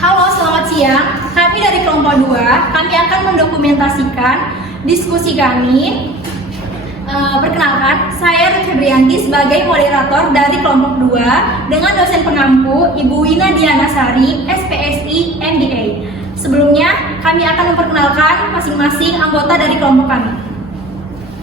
Halo, selamat siang. Kami dari kelompok 2, kami akan mendokumentasikan diskusi kami. Perkenalkan, saya Ruth Febrianti sebagai moderator dari kelompok 2 dengan dosen pengampu Ibu Wina Diana Sari, SPSI, MBA. Sebelumnya, kami akan memperkenalkan masing-masing anggota dari kelompok kami.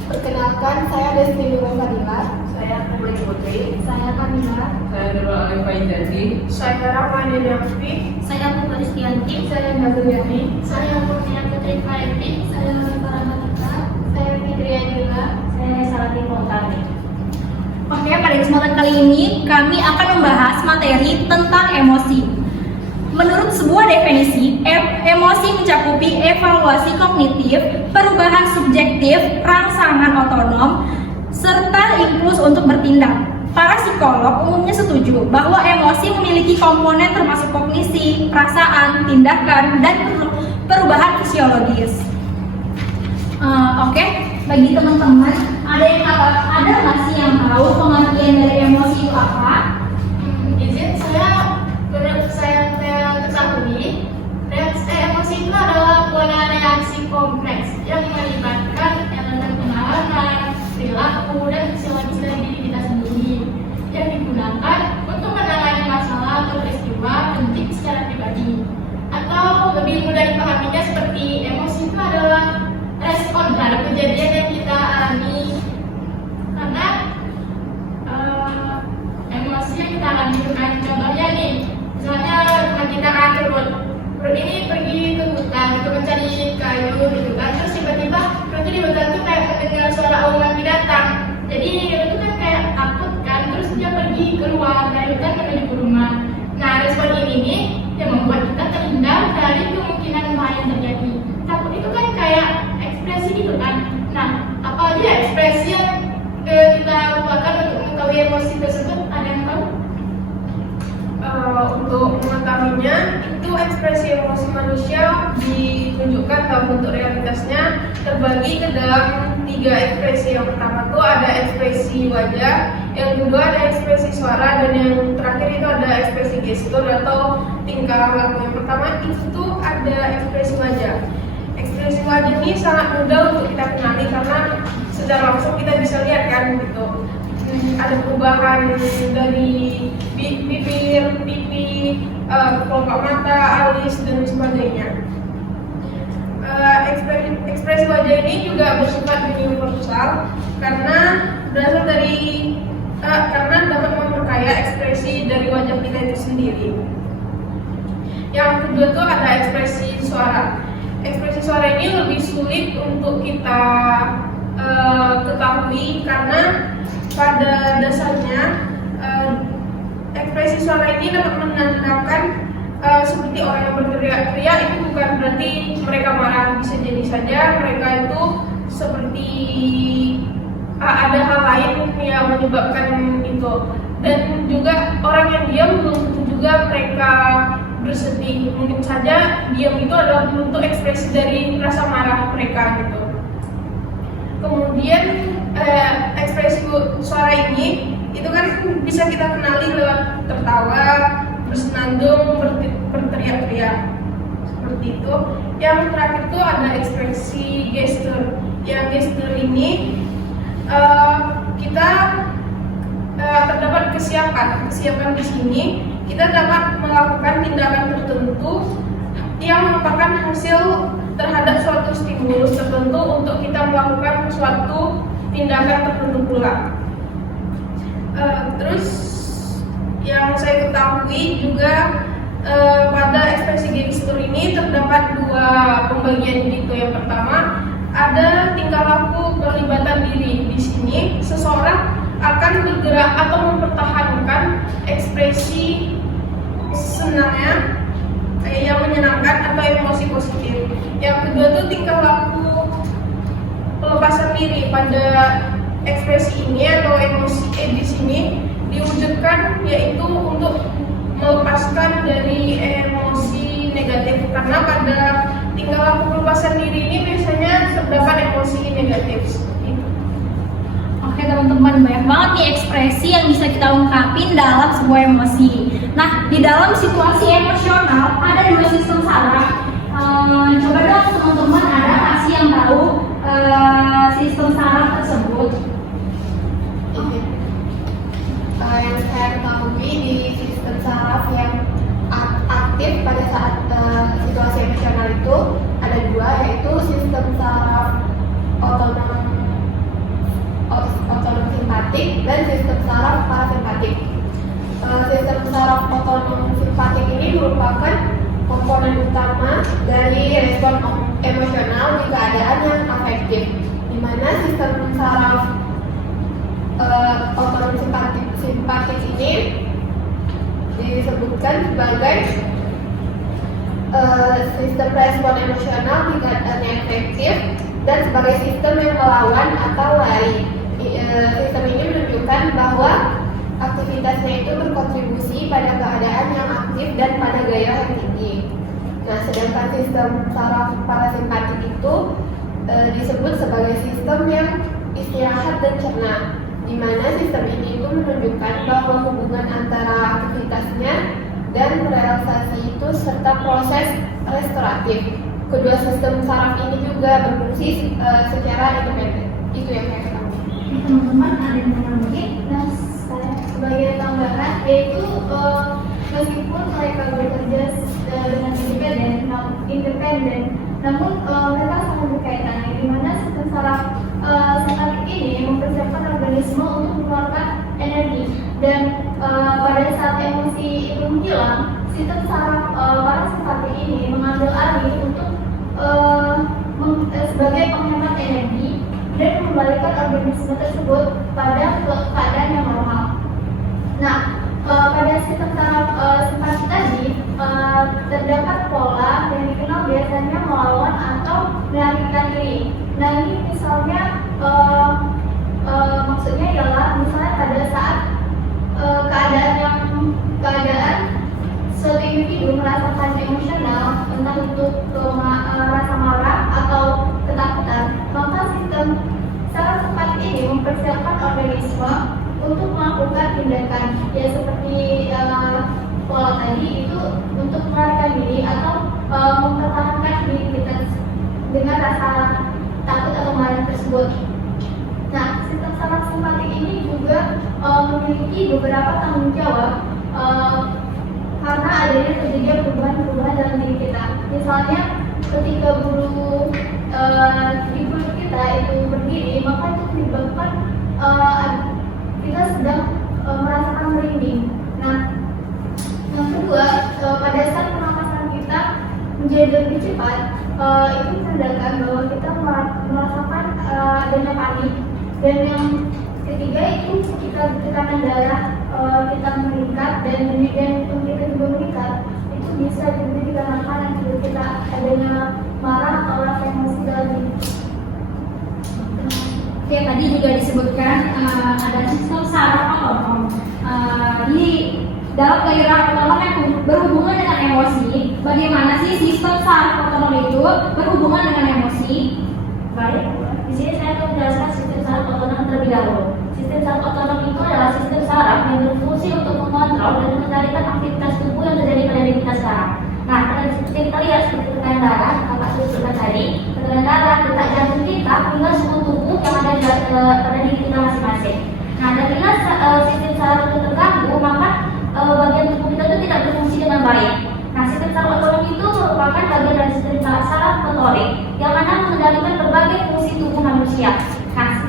Perkenalkan, saya Desti Nurul Fadila. Saya Putri Putri. Saya Kamila. Saya Nurul Alif Faizati. Saya Rahmani Raffi. Saya Putri Stianti. Saya Nabriyani. Saya Putri Putri Faiti. Saya Farah Matika. Saya Fitri Adila. Saya Salati Montani. Oke, pada kesempatan kali ini kami akan membahas materi tentang emosi. Menurut sebuah definisi, emosi mencakupi evaluasi kognitif, perubahan subjektif, rangsangan otonom, serta impuls untuk bertindak. Para psikolog umumnya setuju bahwa emosi memiliki komponen termasuk kognisi, perasaan, tindakan, dan perubahan fisiologis. Oke, bagi teman-teman, ada nggak sih yang tahu pengertian dari emosi itu apa? Izin saya ketahui, emosi itu adalah pola reaksi kompleks yang melibatkan elemen pengalaman, perilaku, dan fisiologis dari diri kita sendiri yang digunakan untuk menangani masalah atau peristiwa penting secara pribadi. Atau lebih mudah dipahaminya seperti emosi itu adalah respon terhadap kejadian yang kita alami. Karena emosi yang kita alami itu kan contohnya nih, misalnya kita kan ini pergi ke hutan untuk mencari kayu gitu kan, terus tiba-tiba nanti di hutan tuh kayak mendengar suara ombak binatang. Jadi dia tuh kan kayak takut kan, terus dia pergi keluar dari hutan menuju ke rumah. Nah, respon ini nih yang membuat kita terhindar dari kemungkinan bahaya yang terjadi. Takut itu kan kayak ekspresi gitu kan. Nah, apalagi ya ekspresi yang kita lakukan untuk mengetahui emosi tersebut, ada yang tahu? Untuk mengetahuinya, itu ekspresi emosi manusia ditunjukkan dalam bentuk realitasnya terbagi ke dalam 3 ekspresi. Yang pertama tuh ada ekspresi wajah, yang kedua ada ekspresi suara, dan yang terakhir itu ada ekspresi gestur atau tingkah laku. Yang pertama itu tuh ada ekspresi wajah. Ekspresi wajah ini sangat mudah untuk kita kenali karena secara langsung kita bisa lihat kan gitu. Ada perubahan dari bibir, pipi, kelopak mata, alis, dan sebagainya. Ekspresi wajah ini juga bersifat universal karena berasal dari karena dapat memperkaya ekspresi dari wajah kita itu sendiri. Yang kedua tuh ada ekspresi suara. Ekspresi suara ini lebih sulit untuk kita ketahui karena pada dasarnya ekspresi suara ini dapat menandakan seperti orang yang berteriak-teriak. Itu bukan berarti mereka marah, bisa jadi saja mereka itu seperti ada hal lain yang menyebabkan itu. Dan juga orang yang diam belum tentu juga mereka bersedih. Mungkin saja diam itu adalah bentuk ekspresi dari rasa marah mereka gitu. Kemudian ekspresi suara ini itu kan bisa kita kenali lewat tertawa, bersenandung, berteriak-teriak seperti itu. Yang terakhir itu ada ekspresi gestur. Yang gestur ini kita terdapat kesiapan di sini. Kita dapat melakukan tindakan tertentu yang merupakan hasil terhadap suatu stimulus tertentu untuk kita melakukan suatu tindakan tertentu pula. Terus yang saya ketahui juga pada ekspresi gestur ini terdapat 2 pembagian gitu. Yang pertama ada tingkah laku perlibatan diri. Di sini seseorang akan bergerak atau mempertahankan ekspresi senangnya yang menyenangkan atau emosi positif. Yang kedua itu tingkah laku pelepasan diri. Pada ekspresi ini atau emosi di sini diwujudkan yaitu untuk melepaskan dari emosi negatif, karena pada tingkah laku pelepasan diri ini biasanya terdapat emosi negatif. Oke teman-teman, banyak banget nih ekspresi yang bisa kita ungkapin dalam sebuah emosi. Nah, di dalam situasi emosional ada dua sistem saraf. Coba dong teman-teman, ada nggak sih yang tahu sistem saraf tersebut? Oke. Yang saya ketahui di sistem saraf yang aktif pada saat situasi emosional itu ada dua, yaitu sistem saraf otonom simpatik dan sistem saraf parasimpatik. Sistem saraf otonom simpatik ini merupakan komponen utama dari respon emosional di keadaan yang afektif, di mana sistem saraf otonom simpatik ini disebutkan sebagai sistem respon emosional di keadaan yang efektif dan sebagai sistem yang melawan atau lari. Sistem ini menunjukkan bahwa aktivitasnya itu berkontribusi pada keadaan yang aktif dan pada gairah yang tinggi. Nah, sedangkan sistem saraf parasimpatik itu disebut sebagai sistem yang istirahat dan cerna, di mana sistem ini itu menunjukkan bahwa hubungan antara aktivitasnya dan relaksasi itu serta proses restoratif. Kedua sistem saraf ini juga berfungsi secara independen. Itu yang saya ketahui. Teman-teman ada yang mau nambahin? Nah, saya sebagai tambahan yaitu meskipun mereka bekerja dengan independen, namun mereka sangat berkaitan, di mana sistem saraf simpatik ini mempersiapkan organisme untuk mengeluarkan energi, dan pada saat emosi itu menghilang, sistem saraf parasimpatik ini mengambil alih untuk sebagai penghemat energi dan mengembalikan organisme tersebut pada keadaan yang normal. Nah, pada sistem saraf simpatik tadi terdapat pola yang dikenal biasanya melawan atau melarikan diri. Nah, ini misalnya maksudnya ialah misalnya pada saat keadaan suatu individu merasakan emosional, entah itu rasa marah atau ketakutan, maka sistem saraf simpatik ini mempersiapkan organisme untuk melakukan tindakan, ya seperti pola tadi itu untuk melarikan diri atau mempertahankan diri kita dengan rasa takut atau marah tersebut. Nah, sistem saraf simpatik ini juga memiliki beberapa tanggung jawab karena adanya terjadi perubahan-perubahan dalam diri kita. Misalnya ketika bulu di bulu kita itu berdiri, maka itu menyebabkan kita sedang merasakan merinding. Nah, yang kedua, pada saat pernapasan kita menjadi lebih cepat, itu menandakan bahwa kita merasakan adanya panik. Dan yang ketiga itu ketika tekanan darah kita meningkat dan jantung kita juga meningkat, itu bisa juga dikarenakan akibat kita adanya marah atau rasa emosi dalam diri. Oke, tadi juga disebutkan ada sistem saraf otonom. Di dalam gairah otonom yang berhubungan dengan emosi, bagaimana sih sistem saraf otonom itu berhubungan dengan emosi? Baik, di sini saya akan menjelaskan sistem saraf otonom terlebih dahulu. Sistem saraf otonom itu adalah sistem saraf yang berfungsi untuk mengontrol dan mengendalikan aktivitas tubuh yang terjadi pada diri kita sekarang. Nah, seperti kita lihat seperti tekanan darah, Kakak sebutkan tadi, tekanan darah, detak jantung kita, hingga suhu tubuh yang ada pada diri kita masing-masing. Nah, dan bila sistem saraf itu terganggu, maka bagian tubuh kita itu tidak berfungsi dengan baik. Nah, sistem saraf otonom itu merupakan bagian dari sistem saraf motorik yang mana mengendalikan berbagai fungsi tubuh manusia. Nah,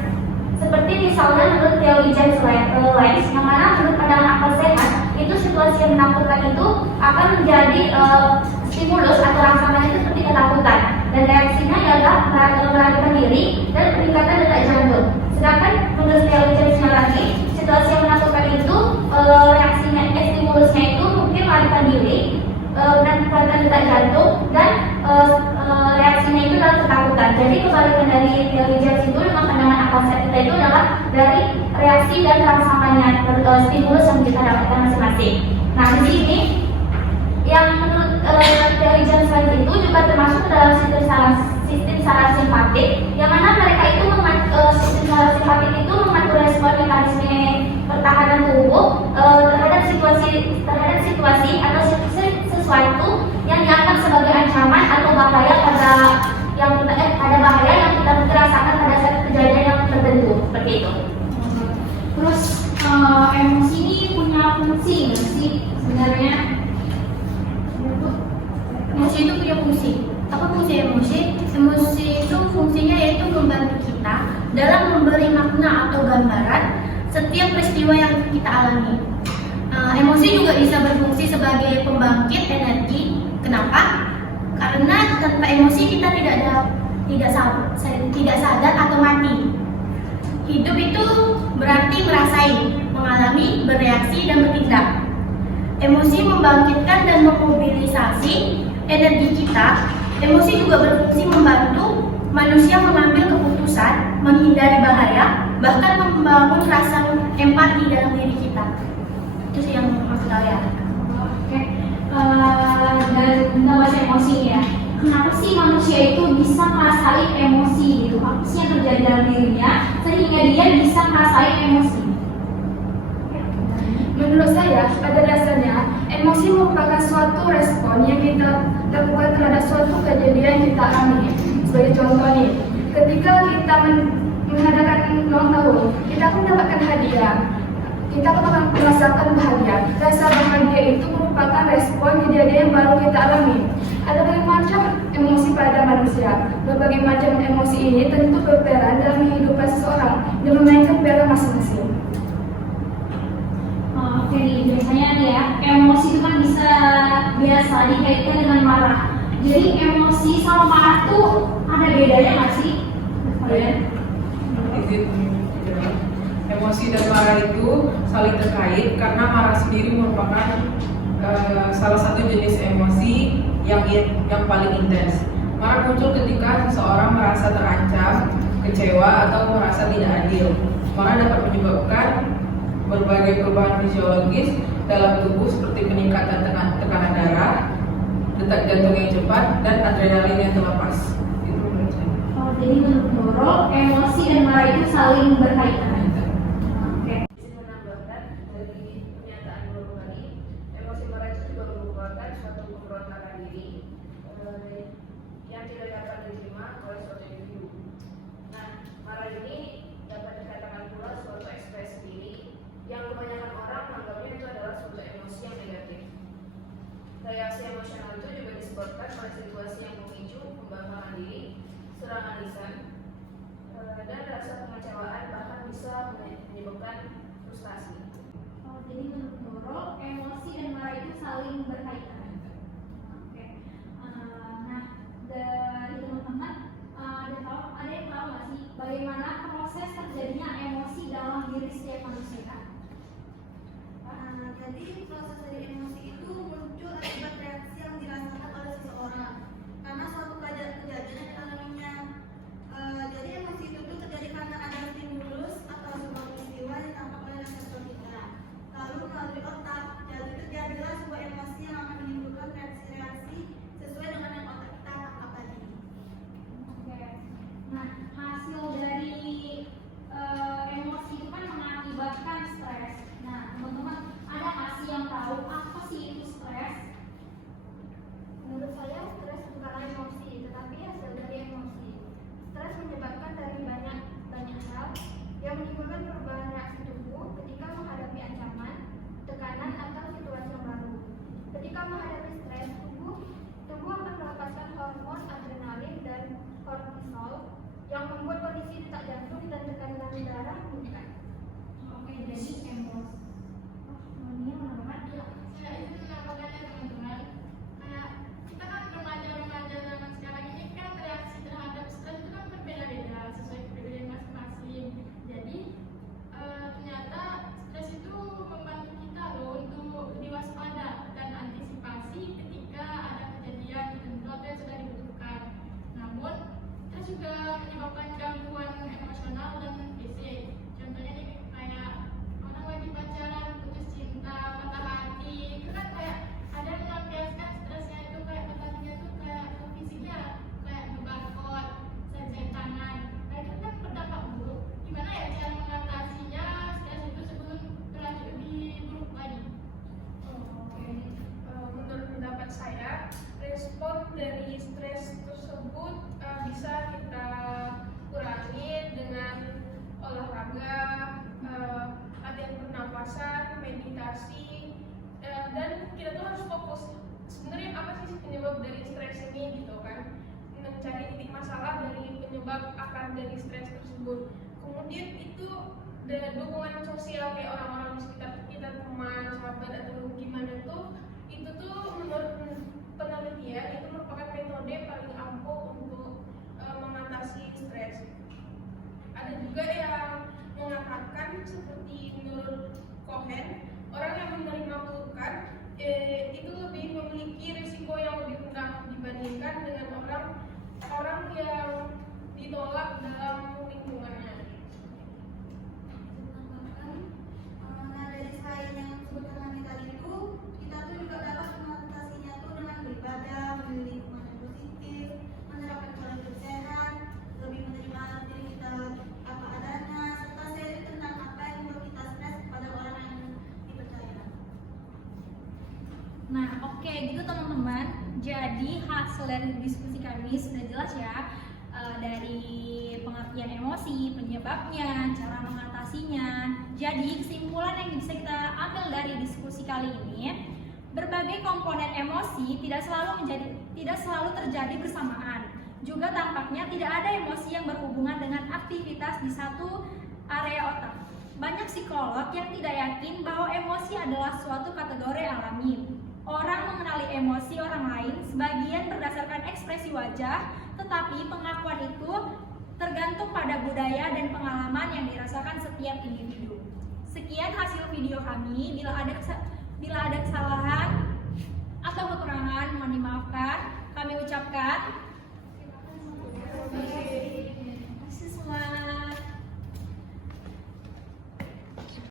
seperti misalnya menurut teori James Lange, yang mana menurut pandangan akal sehat, itu situasi yang menakutkan itu akan menjadi stimulus atau rangsangan itu seperti ketakutan, dan reaksinya ialah melarikan diri dan peningkatan detak jantung. Sedangkan menurut teori James Lange, situasi yang menakutkan itu reaksinya, stimulusnya itu mungkin melarikan diri dan peningkatan detak jantung, dan reaksinya itu adalah ketakutan. Jadi kebalikan dari teori James itu dengan pandangan akal sehat kita itu adalah dari reaksi dan rangsangannya, stimulus yang kita dapatkan masing-masing. Nah, di sini yang menurut teori James Lange itu juga termasuk dalam sistem saraf simpatik, yang mana mereka itu sistem saraf simpatik itu mengatur respon mekanisme pertahanan tubuh terhadap situasi situasi atau sesuatu yang dianggap sebagai ancaman atau bahaya pada bahaya yang kita rasakan pada saat kejadian yang tertentu, seperti itu. Terus emosi ini punya fungsi nggak sih sebenarnya? Emosi itu punya fungsi. Apa fungsi emosi? Emosi itu fungsinya yaitu membantu kita dalam memberi makna atau gambaran setiap peristiwa yang kita alami. Emosi juga bisa berfungsi sebagai pembangkit energi. Kenapa? Karena tanpa emosi kita tidak sadar atau mati. Hidup itu berarti merasai, mengalami, bereaksi, dan bertindak. Emosi membangkitkan dan memobilisasi energi kita. Emosi juga berfungsi membantu manusia mengambil keputusan, menghindari bahaya, bahkan membangun rasa empati dalam diri kita. Itu sih yang maksud saya. Oke. Dan bahas emosi ya. Kenapa sih manusia itu bisa merasakan emosi gitu? Apa sih yang terjadi dalam dirinya sehingga dia bisa merasakan emosi? Menurut saya, pada dasarnya, emosi merupakan suatu respon yang kita lakukan terhadap suatu kejadian yang kita alami. Sebagai contoh nih, ketika kita mengadakan ulang tahun, kita akan mendapatkan hadiah. Kita akan merasakan bahagia. Rasa bahagia itu merupakan respon kejadian yang baru kita alami. Ada berbagai macam emosi pada manusia. Berbagai macam emosi ini tentu berperan dalam kehidupan seseorang dan memainkan peran masing-masing. Oke nih, biasanya nih ya, emosi itu kan biasa dikaitkan dengan marah. Jadi emosi sama marah tuh ada bedanya nggak sih? Emosi dan marah itu saling terkait karena marah sendiri merupakan salah satu jenis emosi yang paling intens. Marah muncul ketika seseorang merasa terancam, kecewa, atau merasa tidak adil. Marah dapat menyebabkan berbagai perubahan fisiologis dalam tubuh seperti peningkatan tekanan darah, detak jantung yang cepat, dan adrenalin yang terlepas. Itu menurut saya. Oh, jadi menurut Nurul, emosi dan marah itu saling berkaitan. Oke. Menambahkan dari pernyataan Nurul tadi, emosi marah itu juga merupakan suatu pemberontakan diri yang tidak dapat diterima oleh suatu individu. Nah, marah ini dapat dikatakan pula suatu ekspresi diri yang kebanyakan orang menganggapnya itu adalah suatu emosi yang negatif. Reaksi emosional itu juga disebabkan oleh situasi yang memicu pembangkangan diri, serangan lisan, dan rasa kekecewaan, bahkan bisa menyebabkan frustasi. Oh, jadi menurut Nurul, emosi dan marah itu saling berkaitan. Oke. Nah, dari teman-teman, ada yang tahu nggak sih bagaimana proses terjadinya emosi dalam diri setiap manusia? Jadi proses dari emosi itu muncul akibat reaksi yang dirasakan oleh seseorang karena suatu kejadian yang dialaminya. Jadi emosi itu terjadi karena ada stimulus atau sebuah peristiwa yang ditangkap oleh reseptor kita, lalu melalui otak. Jadi terjadilah sebuah emosi yang akan respon dari stres tersebut bisa kita kurangi dengan olahraga, latihan pernapasan, meditasi, dan kita tuh harus fokus sebenarnya apa sih penyebab dari stres ini gitu kan, mencari titik masalah dari penyebab akar dari stres tersebut. Kemudian itu dukungan sosial kayak orang-orang di sekitar kita, teman, sahabat atau gimana tuh, itu tuh menurut penelitian itu merupakan metode paling ampuh untuk mengatasi stres. Ada juga yang mengatakan seperti menurut Cohen, orang yang menerima kutukan itu lebih memiliki risiko yang lebih rendah dibandingkan dengan orang yang ditolak dalam lingkungannya. Nah, dari selain yang disebutkan kami tadi itu, kita tuh juga dapat mengatasinya tuh dengan beribadah, memilih lingkungan yang positif, menerapkan pola hidup sehat, lebih menerima diri kita apa adanya, serta sharing tentang apa yang membuat kita stres kepada orang yang dipercaya. Nah, oke, gitu teman-teman. Jadi hasil dari diskusi kami sudah jelas ya, dari pengertian emosi, penyebabnya, cara mengatasinya. Jadi kesimpulan yang bisa kita ambil dari diskusi kali ini, berbagai komponen emosi tidak selalu terjadi bersamaan. Juga tampaknya tidak ada emosi yang berhubungan dengan aktivitas di satu area otak. Banyak psikolog yang tidak yakin bahwa emosi adalah suatu kategori alami. Orang mengenali emosi orang lain sebagian berdasarkan ekspresi wajah, tetapi pengakuan itu tergantung pada budaya dan pengalaman yang dirasakan setiap individu. Sekian hasil video kami. Bila ada kesalahan atau kekurangan, mohon dimaafkan. Kami ucapkan